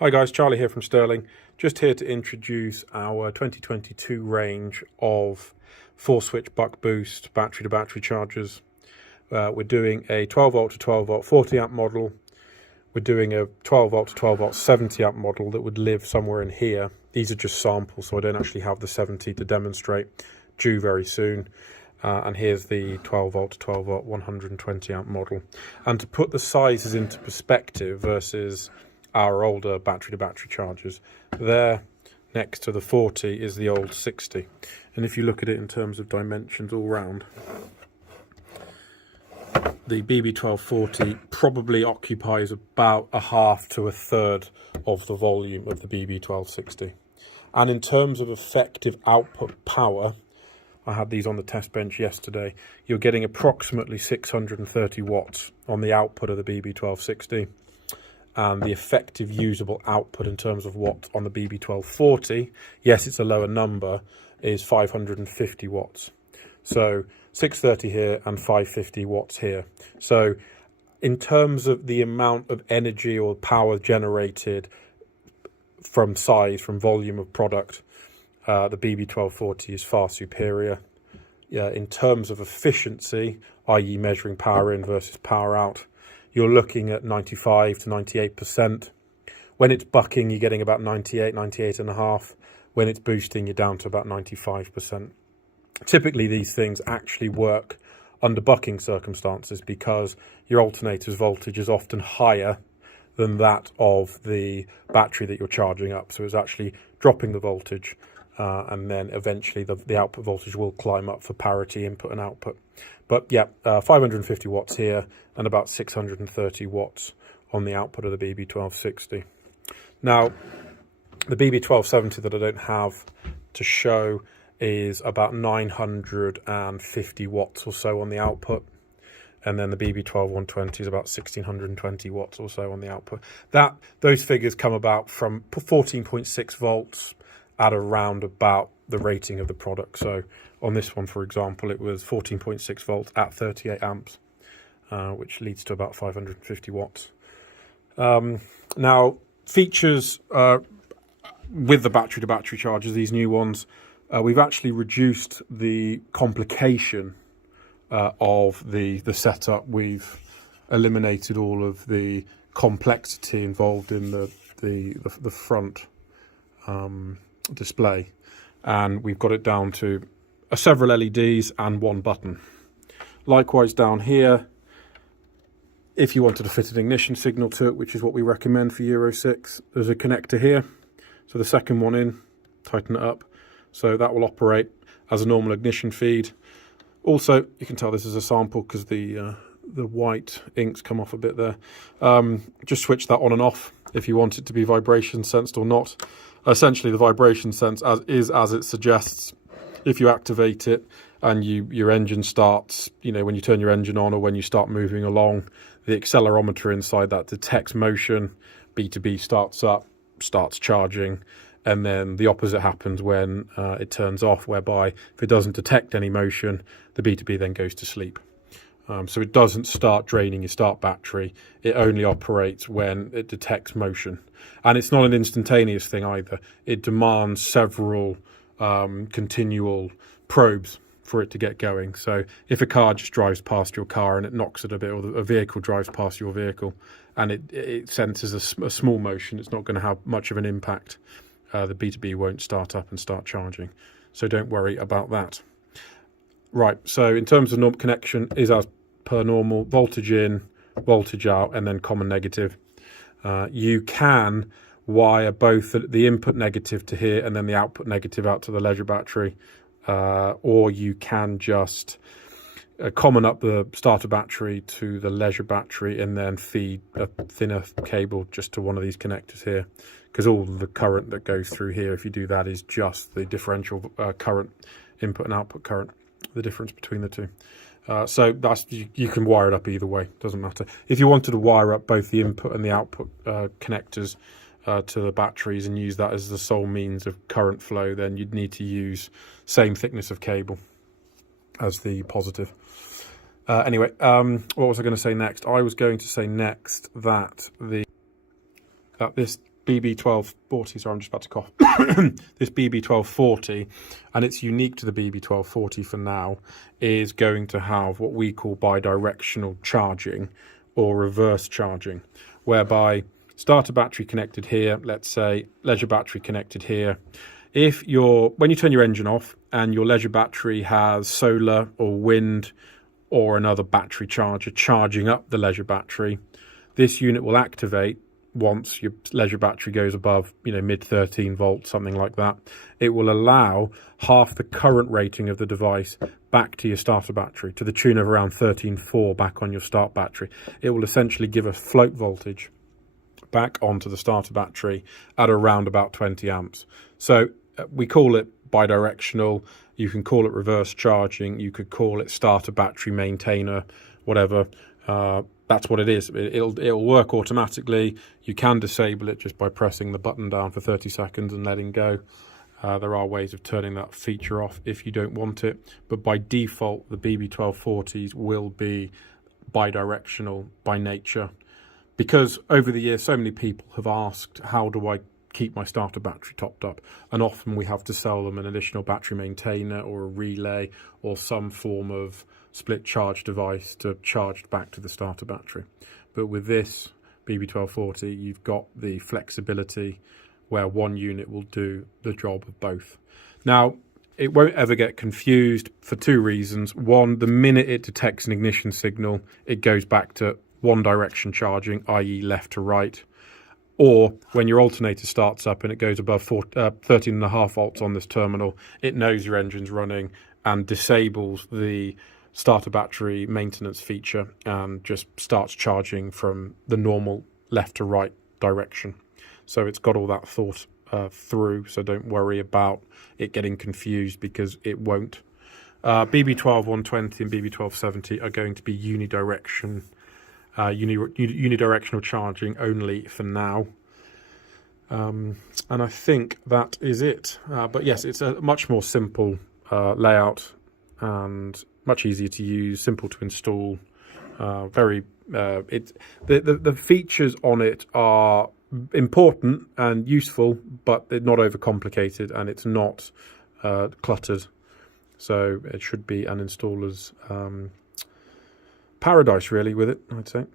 Hi guys, Charlie here from Sterling. Just here to introduce our 2022 range of 4-switch buck boost battery to battery chargers. We're doing a 12 volt to 12 volt 40 amp model. We're doing a 12 volt to 12 volt 70 amp model that would live somewhere in here. These are just samples, so I don't actually have the 70 to demonstrate, due very soon. And here's the 12 volt to 12 volt 120 amp model. And to put the sizes into perspective versus our older battery to battery chargers, there next to the 40 is the old 60. And if you look at it in terms of dimensions all round, the BB1240 probably occupies about a half to a third of the volume of the BB1260. And in terms of effective output power, I had these on the test bench yesterday, you're getting approximately 630 watts on the output of the BB1260. And the effective usable output in terms of watts on the BB1240, yes, it's a lower number, is 550 watts. So 630 here and 550 watts here. So in terms of the amount of energy or power generated from size, from volume of product, the BB1240 is far superior. In terms of efficiency, i.e. measuring power in versus power out, you're looking at 95 to 98%. When it's bucking, you're getting about 98.5. When it's boosting, you're down to about 95%. Typically, these things actually work under bucking circumstances because your alternator's voltage is often higher than that of the battery that you're charging up. So it's actually dropping the voltage, and then eventually the output voltage will climb up for parity input and output. But yeah, 550 watts here and about 630 watts on the output of the BB1260. Now, the BB1270 that I don't have to show is about 950 watts or so on the output. And then the BB12120 is about 1620 watts or so on the output. Those figures come about from 14.6 volts at around about the rating of the product. So on this one, for example, it was 14.6 volts at 38 amps, which leads to about 550 watts. Now, features with the battery to battery chargers, these new ones, we've actually reduced the complication of the setup. We've eliminated all of the complexity involved in the front display, and we've got it down to several LEDs and one button. Likewise down here, if you wanted to fit an ignition signal to it, which is what we recommend for Euro 6, there's a connector here. So the second one in, tighten it up, so that will operate as a normal ignition feed. Also, you can tell this is a sample because the white inks come off a bit there. Just switch that on and off if you want it to be vibration sensed or not. Essentially, the vibration sense is as it suggests. If you activate it and your engine starts, when you turn your engine on or when you start moving along, the accelerometer inside that detects motion. B2B starts up, starts charging, and then the opposite happens when it turns off, whereby if it doesn't detect any motion, the B2B then goes to sleep. So it doesn't start draining your start battery. It only operates when it detects motion. And it's not an instantaneous thing either. It demands several continual probes for it to get going. So if a car just drives past your car and it knocks it a bit, or a vehicle drives past your vehicle and it senses a small motion, it's not going to have much of an impact. The B2B won't start up and start charging. So don't worry about that. Right, so in terms of normal connection is as per normal, voltage in, voltage out, and then common negative. You can wire both the input negative to here and then the output negative out to the leisure battery, or you can just common up the starter battery to the leisure battery and then feed a thinner cable just to one of these connectors here, because all the current that goes through here, if you do that, is just the differential current, input and output current, the difference between the two. So that's you can wire it up either way, doesn't matter. If you wanted to wire up both the input and the output connectors to the batteries and use that as the sole means of current flow, then you'd need to use same thickness of cable as the positive. Anyway, what was I going to say next? I was going to say next that this BB1240, sorry, I'm just about to cough. This BB1240, and it's unique to the BB1240 for now, is going to have what we call bidirectional charging or reverse charging, whereby starter battery connected here, let's say leisure battery connected here. When you turn your engine off and your leisure battery has solar or wind or another battery charger charging up the leisure battery, this unit will activate once your leisure battery goes above, mid 13 volts, something like that. It will allow half the current rating of the device back to your starter battery, to the tune of around 13.4 back on your start battery. It will essentially give a float voltage back onto the starter battery at around about 20 amps. So we call it bidirectional. You can call it reverse charging. You could call it starter battery maintainer, whatever. That's what it is. It'll work automatically. You can disable it just by pressing the button down for 30 seconds and letting go. There are ways of turning that feature off if you don't want it. But by default, the BB1240s will be bidirectional by nature. Because over the years, so many people have asked, how do I keep my starter battery topped up? And often we have to sell them an additional battery maintainer or a relay or some form of split charge device to charge back to the starter battery. But with this BB1240, you've got the flexibility where one unit will do the job of both. Now, it won't ever get confused for two reasons. One, the minute it detects an ignition signal, it goes back to one direction charging, i.e. left to right. Or when your alternator starts up and it goes above 13.5 volts on this terminal, it knows your engine's running and disables the starter battery maintenance feature and just starts charging from the normal left to right direction. So it's got all that thought through, so don't worry about it getting confused, because it won't. BB12120 and BB1270 are going to be unidirectional charging only for now. And I think that is it. But yes, it's a much more simple layout and much easier to use, simple to install. The features on it are important and useful, but they're not overcomplicated and it's not cluttered. So it should be an installer's paradise, really, with it, I'd say.